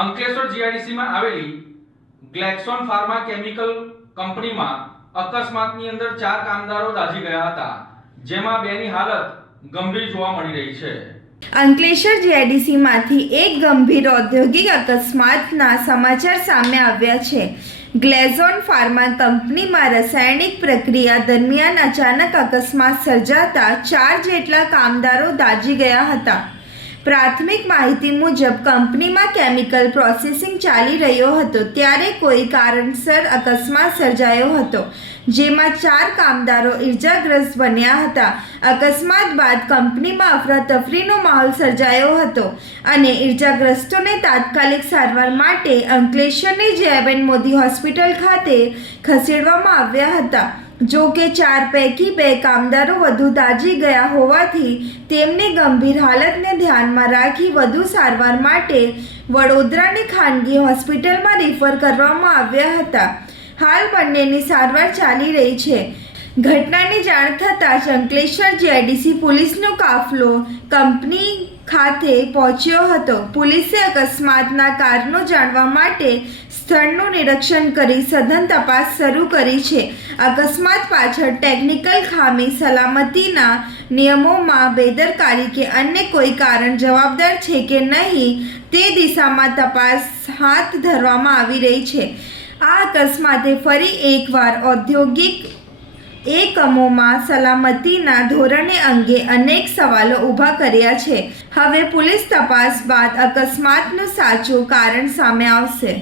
Ankleshwar GIDC માં આવેલી ગ્લેક્સોન pharma chemical કંપનીમાં અકસ્માતની અંદર 4 કામદારો દાઝી ગયા હતા, જેમાં 2 ની હાલત ગંભીર જોવા મળી રહી છે। અંકલેશ્વર જીઆઈડીસીમાંથી એક ગંભીર ઔદ્યોગિક અકસ્માતના સમાચાર સામે આવ્યા છે। ગ્લેક્સોન ફાર્મા કંપનીમાં રાસાયણિક પ્રક્રિયા દરમિયાન અચાનક અકસ્માત સર્જાતા 4 જેટલા કામદારો દાઝી ગયા હતા। પ્રાથમિક માહિતી મુજબ કંપનીમાં કેમિકલ પ્રોસેસિંગ ચાલી રહ્યો હતો ત્યારે કોઈ કારણસર અકસ્માત સર્જાયો હતો, જેમાં 4 કામદારો ઈજાગ્રસ્ત બન્યા હતા। અકસ્માત બાદ કંપનીમાં અફરાતફરીનો માહોલ સર્જાયો હતો અને ઈજાગ્રસ્તોને તાત્કાલિક સારવાર માટે અંકલેશ્વરની જયાબેન મોદી હોસ્પિટલ ખાતે ખસેડવામાં આવ્યા હતા। જો કે 4 પૈકી 2 કામદારો વધુ દાઝી ગયા હોવાથી તેમની ગંભીર હાલતને ધ્યાનમાં રાખી વધુ સારવાર માટે વડોદરાની ખાનગી હોસ્પિટલમાં રિફર કરવામાં આવ્યા હતા। હાલ બંનેની સારવાર ચાલી રહી છે। ઘટનાની જાણ થતાં જ અંકલેશ્વર જીઆઈડીસી પોલીસનો કાફલો કંપની ખાતે પહોંચ્યો હતો। પોલીસે અકસ્માતના કારણો જાણવા માટે સ્થળનું નિરીક્ષણ કરી સઘન તપાસ શરૂ કરી છે। અકસ્માત પાછળ ટેકનિકલ ખામી, સલામતીના નિયમોમાં બેદરકારી કે અન્ય કોઈ કારણ જવાબદાર છે કે નહીં તે દિશામાં તપાસ હાથ ધરવામાં આવી રહી છે। આ અકસ્માતે ફરી એકવાર ઔદ્યોગિક એકમોમાં સલામતીના ધોરણો અંગે અનેક સવાલો ઊભા કર્યા છે। હવે પોલીસ તપાસ બાદ અકસ્માતનું સાચું કારણ સામે આવશે।